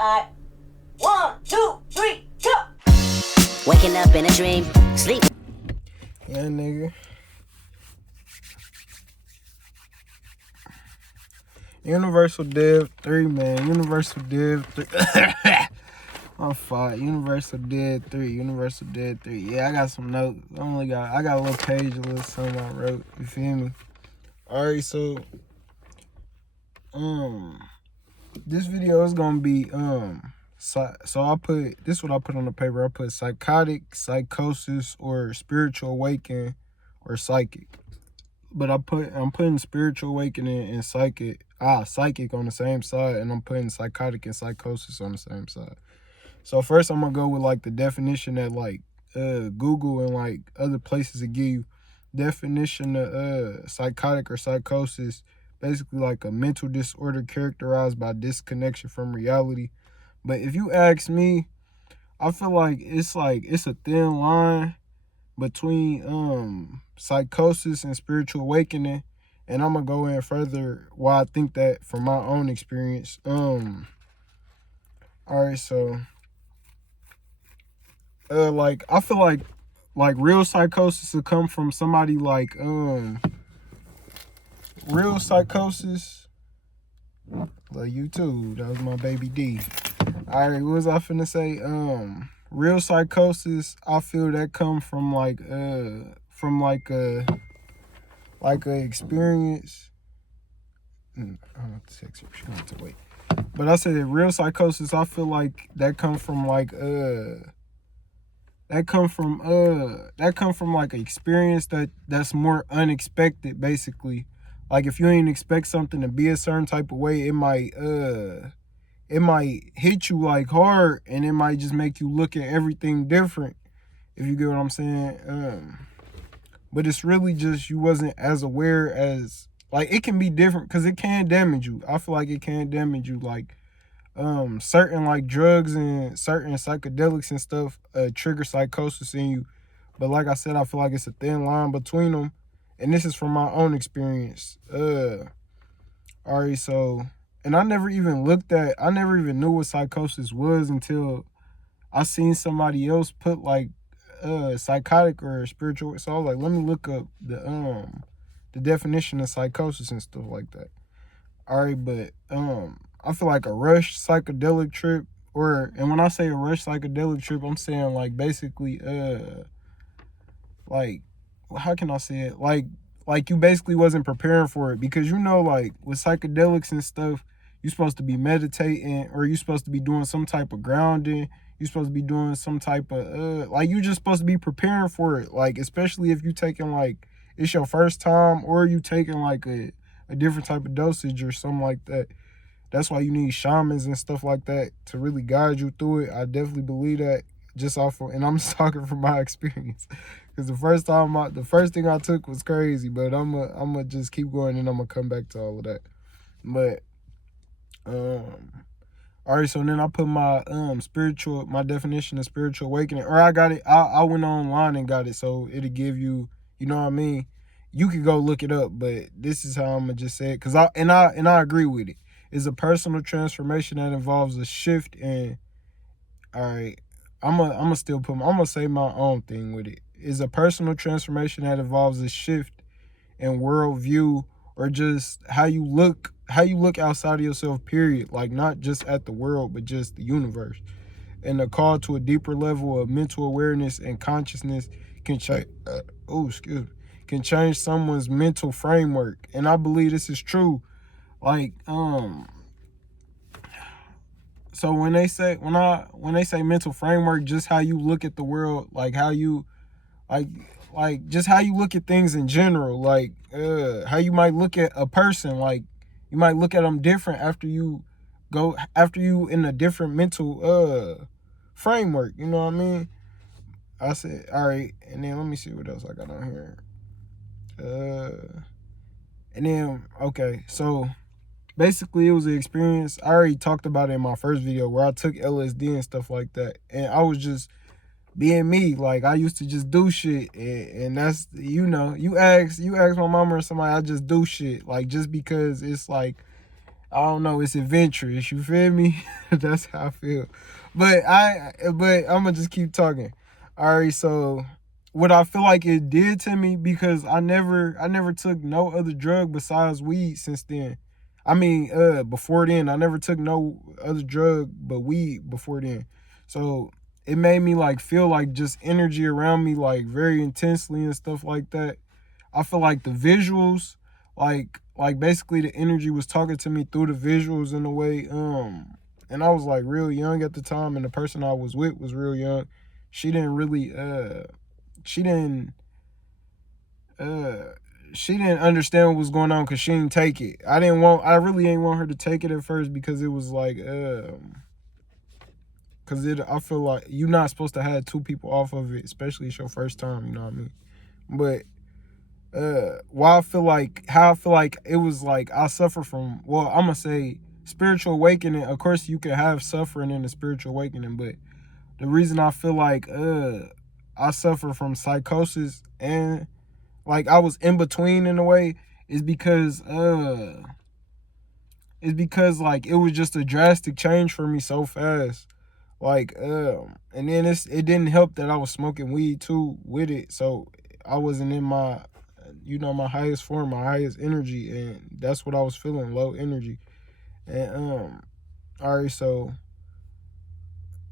Alright. 1, 2, 3, go! Waking up in a dream, sleep. Yeah, nigga. Universal Dev 3, man. Universal Dev 3. I'm fine. Universal Dead 3. Universal Dead 3. Yeah, I got some notes. I got a little page, a little something I wrote. You feel me? Alright, so this video is gonna be so I put this is what I put on the paper. I put psychotic, psychosis, or spiritual awakening, or psychic. But I'm putting spiritual awakening and psychic on the same side, and I'm putting psychotic and psychosis on the same side. So first I'm gonna go with like the definition that like Google and like other places that give you. Definition of psychotic or psychosis, basically like a mental disorder characterized by disconnection from reality. But if you ask me, I feel like it's a thin line between psychosis and spiritual awakening, and I'm gonna go in further why I think that from my own experience. All right, so like I feel like real psychosis will come from somebody like real psychosis. Love you too. That was my baby D. Alright, what was I finna say? Real psychosis, I feel that come from like a experience. I don't have to text her, she don't have to wait. But I said that real psychosis, I feel like that come from like that come from like an experience that's more unexpected, basically. Like if you ain't expect something to be a certain type of way, it might hit you like hard, and it might just make you look at everything different, if you get what I'm saying. But it's really just you wasn't as aware as, like, it can be different because it can damage you. I feel like it can damage you, like certain like drugs and certain psychedelics and stuff trigger psychosis in you. But like I said, I feel like it's a thin line between them, and this is from my own experience. Alright, so, and I never even knew what psychosis was until I seen somebody else put like psychotic or spiritual. So I was like, let me look up the definition of psychosis and stuff like that. Alright, but I feel like a rush psychedelic trip, and when I say a rush psychedelic trip, I'm saying like basically like, how can I say it? Like you basically wasn't preparing for it, because you know, like with psychedelics and stuff, you're supposed to be meditating, or you're supposed to be doing some type of grounding. You're supposed to be doing some type of like, you're just supposed to be preparing for it. Like, especially if you taking like, it's your first time, or you taking like a different type of dosage or something like that. That's why you need shamans and stuff like that to really guide you through it. I definitely believe that, just off of, and I'm just talking from my experience. Because the first thing I took was crazy, but I'm gonna just keep going, and I'm gonna come back to all of that. But all right, so then I put my my definition of spiritual awakening, or I got it. I went online and got it, so it'll give you, you know what I mean. You could go look it up, but this is how I'm gonna just say it, cause I agree with it. It's a personal transformation that involves a shift in. All right, I'm gonna say my own thing with it. It's a personal transformation that involves a shift in worldview, or just how you look outside of yourself, period. Like, not just at the world, but just the universe. And the call to a deeper level of mental awareness and consciousness can change can change someone's mental framework. And I believe this is true. Like, so when they say mental framework, just how you look at the world, like how you like just how you look at things in general, like how you might look at a person, like you might look at them different after you in a different mental framework, you know what I mean? I said, all right, and then let me see what else I got on here. And then, okay, so basically it was an experience. I already talked about it in my first video, where I took LSD and stuff like that, and I was just being me. Like, I used to just do shit, and that's, you know, you ask my mama or somebody, I just do shit, like, just because it's like, I don't know, it's adventurous, you feel me? That's how I feel. But I'm gonna just keep talking. All right, so what I feel like it did to me, because I never took no other drug besides weed since then. I mean, before then, I never took no other drug but weed before then. So it made me like feel like just energy around me like very intensely and stuff like that. I feel like the visuals, like basically the energy was talking to me through the visuals in a way. And I was like real young at the time, and the person I was with was real young. She didn't really she didn't uh she didn't understand what was going on because she didn't take it. I really ain't want her to take it at first, because it was like because I feel like you're not supposed to have two people off of it, especially it's your first time, you know what I mean? But how I feel like it was like I suffer from, well, I'm gonna say spiritual awakening. Of course you can have suffering in the spiritual awakening, but the reason I feel like I suffer from psychosis and like I was in between in a way is because like it was just a drastic change for me so fast. Like and then it didn't help that I was smoking weed too with it, so I wasn't in my, my highest form, my highest energy, and that's what I was feeling, low energy. And all right, so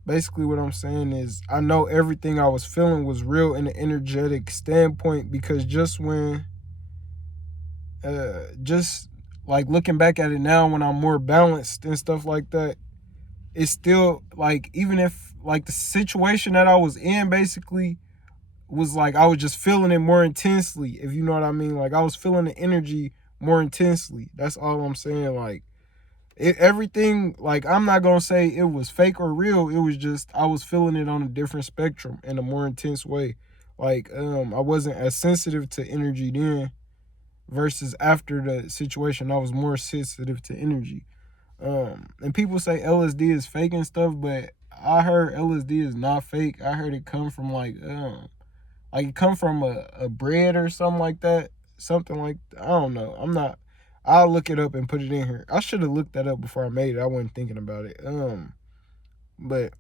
basically what I'm saying is I know everything I was feeling was real in an energetic standpoint, because just when just like looking back at it now when I'm more balanced and stuff like that, it's still like, even if like the situation that I was in basically was like I was just feeling it more intensely, if you know what I mean. Like I was feeling the energy more intensely. That's all I'm saying. Like everything, like I'm not gonna say it was fake or real. It was just I was feeling it on a different spectrum in a more intense way. Like I wasn't as sensitive to energy then versus after the situation. I was more sensitive to energy. And people say LSD is fake and stuff, but I heard LSD is not fake. I heard it come from like it come from a bread or something like that. Something like, I don't know. I'll look it up and put it in here. I should have looked that up before I made it. I wasn't thinking about it. But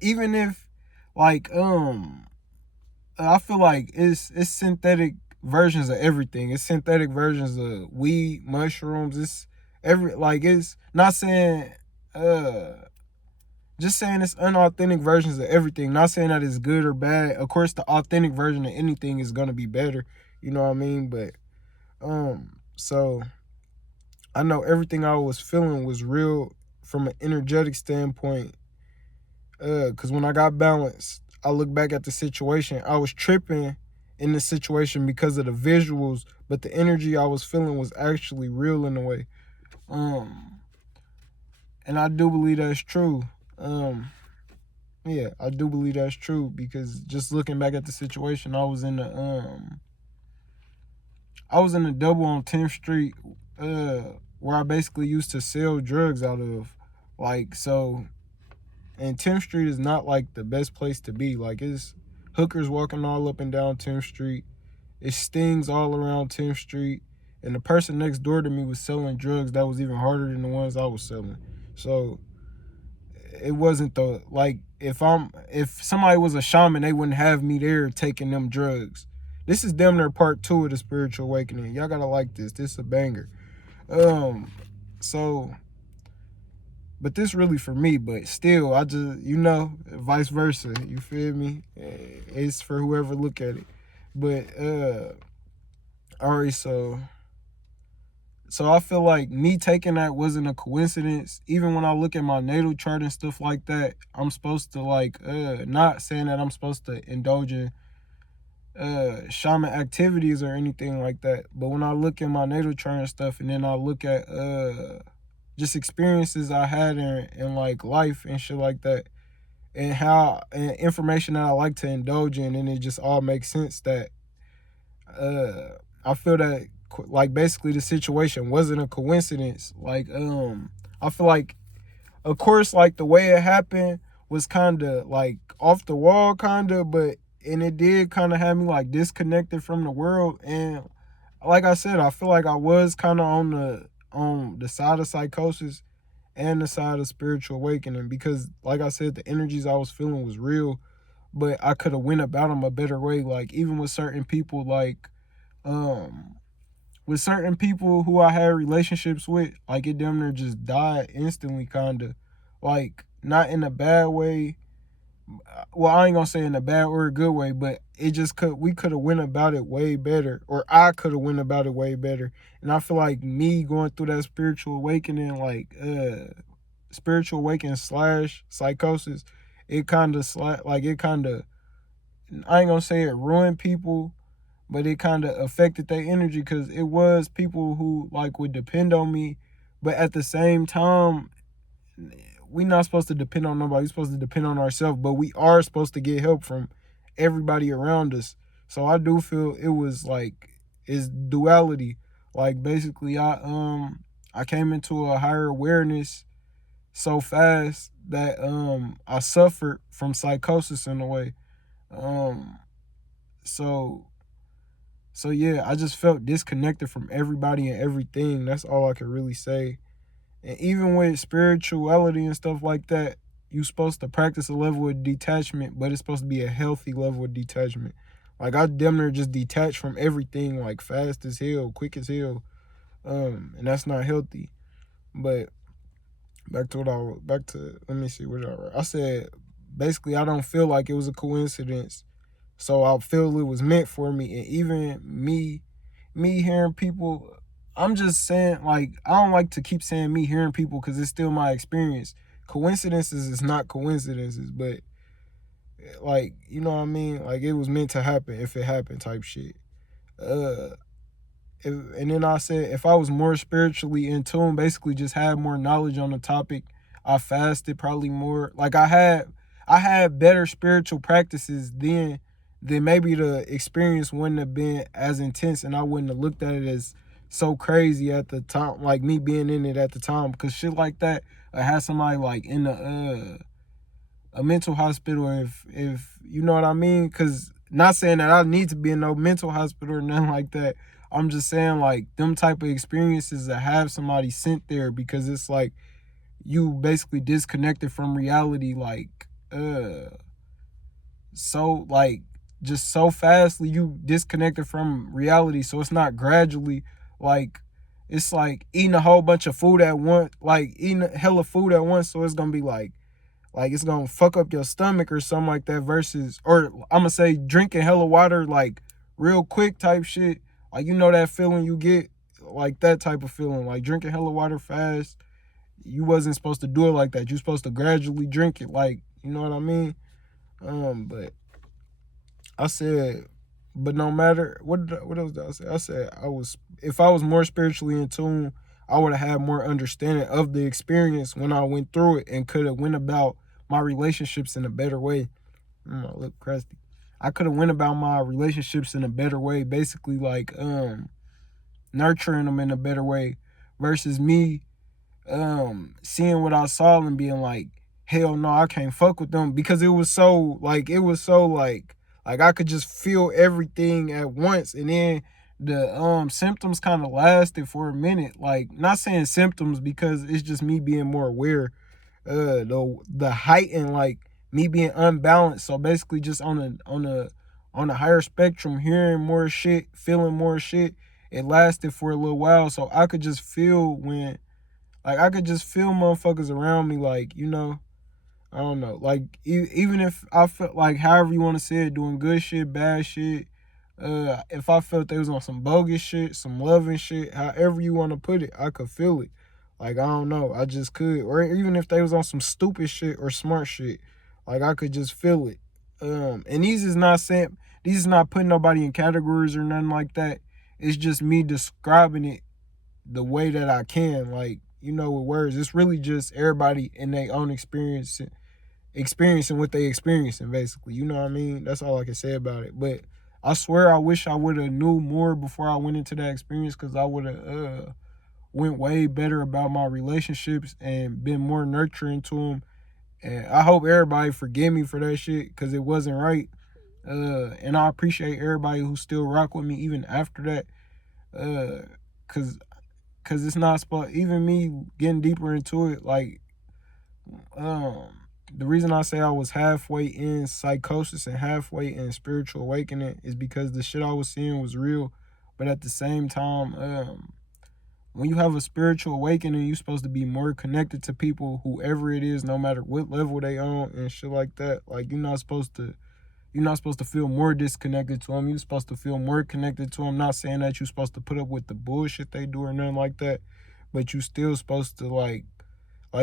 even if like I feel like it's synthetic versions of everything. It's synthetic versions of weed, mushrooms. It's not saying just saying it's unauthentic versions of everything. Not saying that it's good or bad. Of course, the authentic version of anything is gonna be better. You know what I mean? But so I know everything I was feeling was real from an energetic standpoint. Cause when I got balanced, I look back at the situation. I was tripping in the situation because of the visuals, but the energy I was feeling was actually real in a way. And I do believe that's true. Yeah, I do believe that's true, because just looking back at the situation, I was in the double on 10th Street, where I basically used to sell drugs out of. Like, so, and 10th Street is not like the best place to be. Like, it's hookers walking all up and down 10th Street. It stings all around 10th Street. And the person next door to me was selling drugs that was even harder than the ones I was selling. So it wasn't like if somebody was a shaman, they wouldn't have me there taking them drugs. This is damn near part 2 of the spiritual awakening. Y'all gotta like this. This is a banger. So, but this really for me, but still, I just, vice versa. You feel me? It's for whoever look at it. But, all right, so I feel like me taking that wasn't a coincidence. Even when I look at my natal chart and stuff like that, I'm supposed to not saying that I'm supposed to indulge in shaman activities or anything like that. But when I look at my natal chart and stuff, and then I look at just experiences I had in like life and shit like that, and how and information that I like to indulge in, and it just all makes sense that I feel that like basically the situation wasn't a coincidence. Like I feel like, of course, like the way it happened was kind of like off the wall, and it did kind of have me like disconnected from the world. And like I said, I feel like I was kind of on the side of psychosis and the side of spiritual awakening, because like I said, the energies I was feeling was real, but I could have went about them a better way. Like even with certain people, like with certain people who I had relationships with, like it damn near just died instantly, kinda. Like not in a bad way. Well, I ain't gonna say in a bad or a good way, but it just we could have went about it way better, or I could have went about it way better. And I feel like me going through that spiritual awakening, like spiritual awakening / psychosis, it kind of I ain't gonna say it ruined people, but it kind of affected their energy, because it was people who like would depend on me, but at the same time, we not supposed to depend on nobody. We're supposed to depend on ourselves, but we are supposed to get help from everybody around us. So I do feel it was like it's duality. Like basically I came into a higher awareness so fast that I suffered from psychosis in a way. Um so so yeah, I just felt disconnected from everybody and everything. That's all I could really say. And even with spirituality and stuff like that, you're supposed to practice a level of detachment, but it's supposed to be a healthy level of detachment. Like I damn near just detached from everything, like fast as hell, quick as hell. And that's not healthy. But back to let me see what did I write. I said basically I don't feel like it was a coincidence. So I feel it was meant for me. And even me hearing people, I'm just saying, like, I don't like to keep saying me hearing people because it's still my experience. Coincidences is not coincidences, but like, you know what I mean? Like it was meant to happen if it happened type shit. Uh and then I said if I was more spiritually in tune, basically just had more knowledge on the topic, I fasted probably more. Like I had better spiritual practices then maybe the experience wouldn't have been as intense, and I wouldn't have looked at it as so crazy at the time, like me being in it at the time, because shit like that, I had somebody like in a mental hospital, if you know what I mean. Because not saying that I need to be in no mental hospital or nothing like that. I'm just saying like them type of experiences that have somebody sent there, because it's like you basically disconnected from reality, like so like just so fastly you disconnected from reality. So it's not gradually, like it's like eating a whole bunch of food at once, like eating hella food at once. So it's gonna be like it's gonna fuck up your stomach or something like that, versus, or I'm gonna say drinking hella water like real quick type shit. Like you know that feeling you get, like that type of feeling, like drinking hella water fast. You wasn't supposed to do it like that. You're supposed to gradually drink it, like, you know what I mean? But I said, but no matter what else did I say? I said if I was more spiritually in tune, I would have had more understanding of the experience when I went through it, and could have went about my relationships in a better way. I look crusty. I could have went about my relationships in a better way, basically like nurturing them in a better way, versus me seeing what I saw and being like, hell no, I can't fuck with them, because it was so like I could just feel everything at once. And then the symptoms kind of lasted for a minute. Like, not saying symptoms because it's just me being more aware, the height, and like me being unbalanced. So basically just on a higher spectrum, hearing more shit, feeling more shit. It lasted for a little while, so I could just feel I could just feel motherfuckers around me, like, you know, I don't know. Like, even if I felt like, however you want to say it, doing good shit, bad shit, if I felt they was on some bogus shit, some loving shit, however you want to put it, I could feel it. Like, I don't know, I just could. Or even if they was on some stupid shit or smart shit, like, I could just feel it. And these is not putting nobody in categories or nothing like that. It's just me describing it the way that I can, like, you know, with words. It's really just everybody in their own experiencing what they experiencing, basically. You know what I mean? That's all I can say about it. But I swear I wish I would have knew more before I went into that experience, because I would have went way better about my relationships and been more nurturing to them. And I hope everybody forgive me for that shit, because it wasn't right. And I appreciate everybody who still rock with me even after that. Because because it's not supposed, even me getting deeper into it, like, the reason I say I was halfway in psychosis and halfway in spiritual awakening is because the shit I was seeing was real. But at the same time, when you have a spiritual awakening, you're supposed to be more connected to people, whoever it is, no matter what level they on and shit like that. Like, you're not supposed to feel more disconnected to them. You're supposed to feel more connected to them. Not saying that you're supposed to put up with the bullshit they do or nothing like that, but you still supposed to like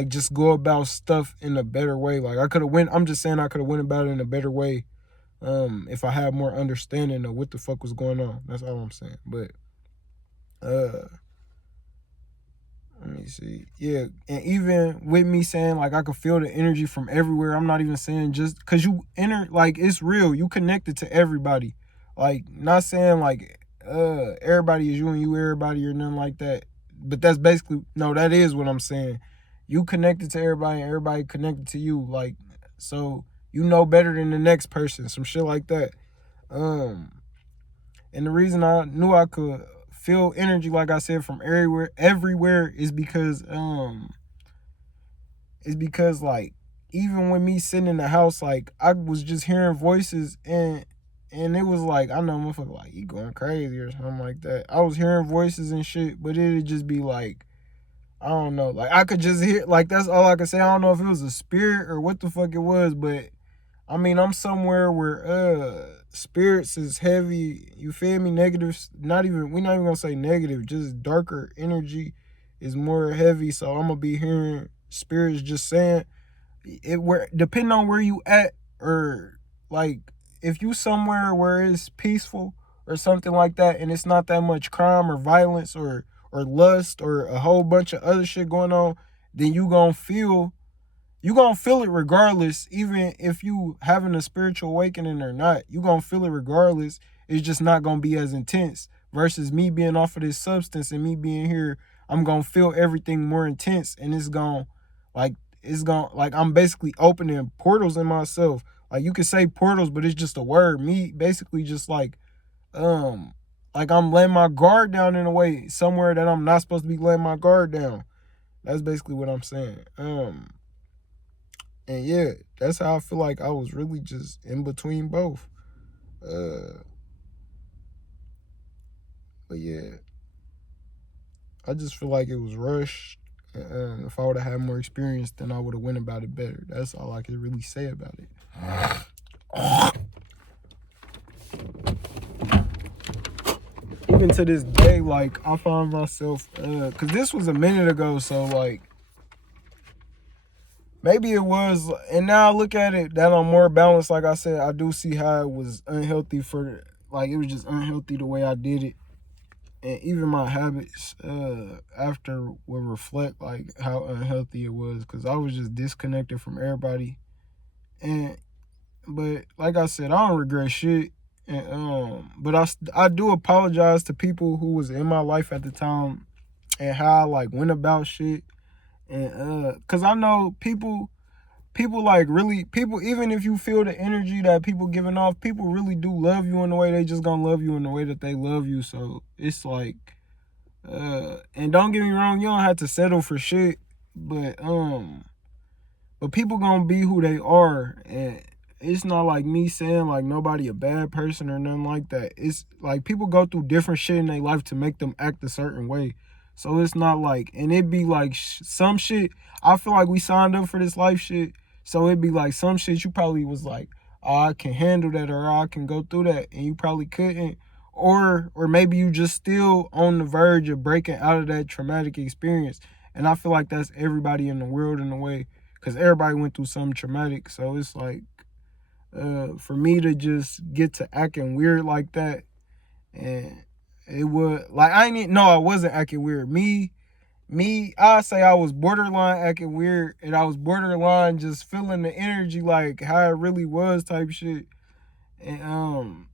just go about stuff in a better way. Like, I'm just saying I could have went about it in a better way if I had more understanding of what the fuck was going on. That's all I'm saying. But let me see. Yeah, and even with me saying like I could feel the energy from everywhere, I'm not even saying just because you enter, like, it's real. You connected to everybody. Like, not saying like everybody is you and you everybody or nothing like that. But that's basically, no, that is what I'm saying. You connected to everybody and everybody connected to you. Like, so you know better than the next person. Some shit like that. And the reason I knew I could feel energy, like I said, from everywhere is because like, even when me sitting in the house, like, I was just hearing voices and it was like, I know motherfucker like, you going crazy or something like that. I was hearing voices and shit, but it'd just be like, I don't know, like, I could just hear, like, that's all I could say. I don't know if it was a spirit or what the fuck it was, but I mean, I'm somewhere where spirits is heavy, you feel me? Negatives, we're not even gonna say negative, just darker energy is more heavy. So I'm gonna be hearing spirits just saying it, where depending on where you at, or like if you somewhere where it's peaceful or something like that, and it's not that much crime or violence or lust or a whole bunch of other shit going on, then you gonna feel it regardless. Even if you having a spiritual awakening or not, you gonna feel it regardless. It's just not gonna be as intense. Versus me being off of this substance and me being here, I'm gonna feel everything more intense, and it's gonna like I'm basically opening portals in myself. Like, you could say portals, but it's just a word. Me basically just like I'm laying my guard down in a way somewhere that I'm not supposed to be laying my guard down. That's basically what I'm saying. And yeah, that's how I feel like I was really just in between both. But yeah, I just feel like it was rushed. If I would have had more experience, then I would have went about it better. That's all I can really say about it. Even to this day, like, I find myself, because this was a minute ago, so like, maybe it was, and now I look at it that I'm more balanced. Like I said, I do see how it was unhealthy it was just unhealthy the way I did it. And even my habits after will reflect like how unhealthy it was, because I was just disconnected from everybody. But like I said, I don't regret shit. And but I do apologize to people who was in my life at the time and how I like went about shit. And because I know people like really, people, even if you feel the energy that people giving off, people really do love you in the way they just gonna love you in the way that they love you. So it's like, and don't get me wrong, you don't have to settle for shit, but people gonna be who they are. And it's not like me saying like nobody a bad person or nothing like that. It's like people go through different shit in their life to make them act a certain way. So it's not like, and it be like some shit, I feel like we signed up for this life shit. So it'd be like some shit you probably was like, oh, I can handle that, or I can go through that, and you probably couldn't. Or maybe you just still on the verge of breaking out of that traumatic experience. And I feel like that's everybody in the world in a way, because everybody went through something traumatic. So it's like, for me to just get to acting weird like that, and it would, like, I didn't know I wasn't acting weird. I say I was borderline acting weird, and I was borderline just feeling the energy like how it really was type shit. And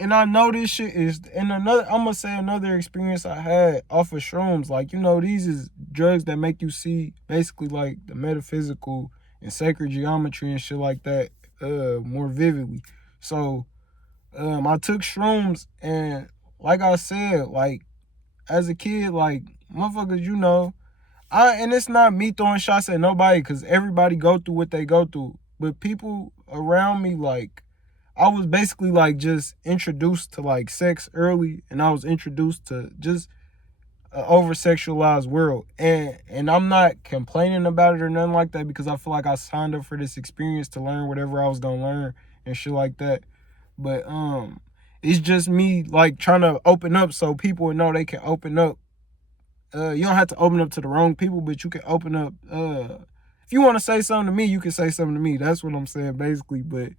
I know this shit is, and I'm gonna say another experience I had off of shrooms. Like, these is drugs that make you see basically like the metaphysical and sacred geometry and shit like that more vividly. So I took shrooms, and like I said, like as a kid, like motherfuckers, you know, and it's not me throwing shots at nobody, because everybody go through what they go through. But people around me, like, I was basically like just introduced to like sex early, and I was introduced to just an over sexualized world. And I'm not complaining about it or nothing like that, because I feel like I signed up for this experience to learn whatever I was gonna learn and shit like that. But it's just me like trying to open up so people would know they can open up. You don't have to open up to the wrong people, but you can open up. If you want to say something to me, you can say something to me. That's what I'm saying, basically. But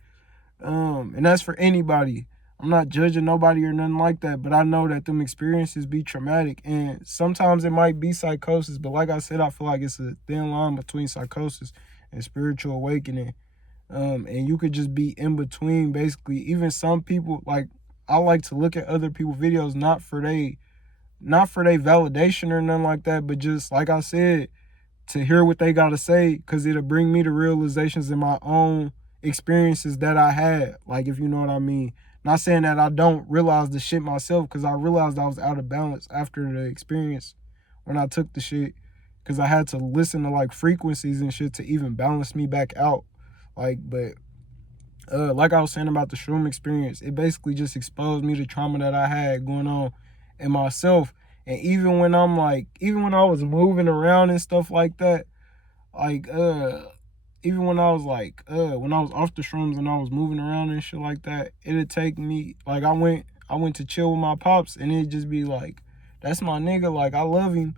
and that's for anybody. I'm not judging nobody or nothing like that, but I know that them experiences be traumatic, and sometimes it might be psychosis. But like I said, I feel like it's a thin line between psychosis and spiritual awakening. And you could just be in between, basically. Even some people, like, I like to look at other people's videos, not for they validation or nothing like that, but just like I said, to hear what they gotta say, because it'll bring me to realizations in my own experiences that I had, like, if you know what I mean. Not saying that I don't realize the shit myself, because I realized I was out of balance after the experience when I took the shit, because I had to listen to like frequencies and shit to even balance me back out. Like, but like I was saying about the shroom experience, it basically just exposed me to trauma that I had going on in myself. And even when I was moving around and stuff like that, like even when I was off the shrooms and I was moving around and shit like that, it'd take me, like, I went to chill with my pops, and it'd just be like, that's my nigga, like, I love him.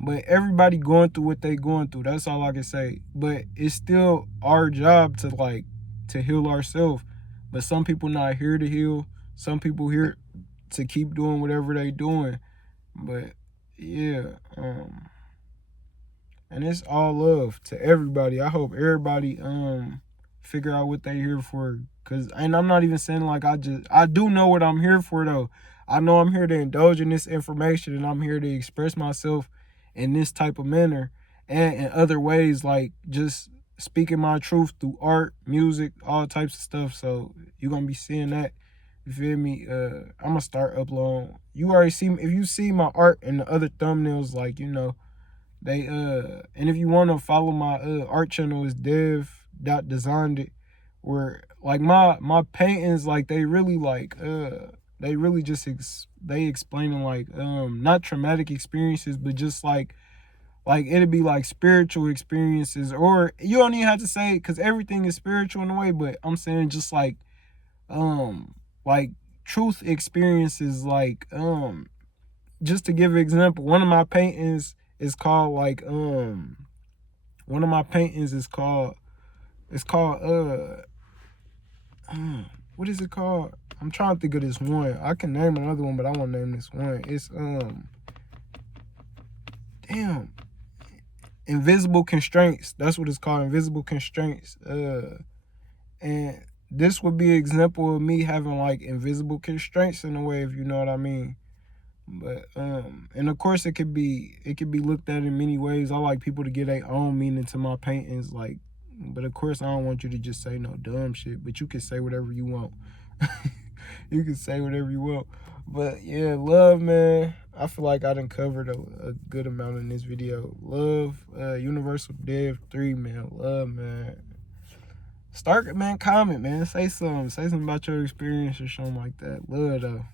But everybody going through what they going through. That's all I can say. But it's still our job to heal ourselves. But some people not here to heal. Some people here to keep doing whatever they doing. But yeah, and it's all love to everybody. I hope everybody figure out what they here for. And I'm not even saying like I do know what I'm here for though. I know I'm here to indulge in this information, and I'm here to express myself in this type of manner, and in other ways, like just speaking my truth through art, music, all types of stuff. So you're gonna be seeing that. You feel me? I'm gonna start uploading. You already see me. If you see my art and the other thumbnails, like, you know, they and if you want to follow my art channel, is dev.designed, where like my paintings, like, they really like they really just they explaining like not traumatic experiences, but just like it'd be like spiritual experiences, or you don't even have to say it, because everything is spiritual in a way, but I'm saying just like like truth experiences, like just to give an example, one of my paintings is called like it's called what is it called? I'm trying to think of this one. I can name another one, but I won't name this one. It's damn, invisible constraints. That's what it's called, invisible constraints. And this would be an example of me having like invisible constraints in a way, if you know what I mean. But and of course it could be looked at in many ways. I like people to get their own meaning to my paintings, like, but of course I don't want you to just say no dumb shit, but you can say whatever you want. You can say whatever you want. But yeah, love, man. I feel like I done covered a good amount in this video. Love, Universal Dev 3, man. Love, man. Start, man, comment, man. Say something about your experience or something like that. Love, though.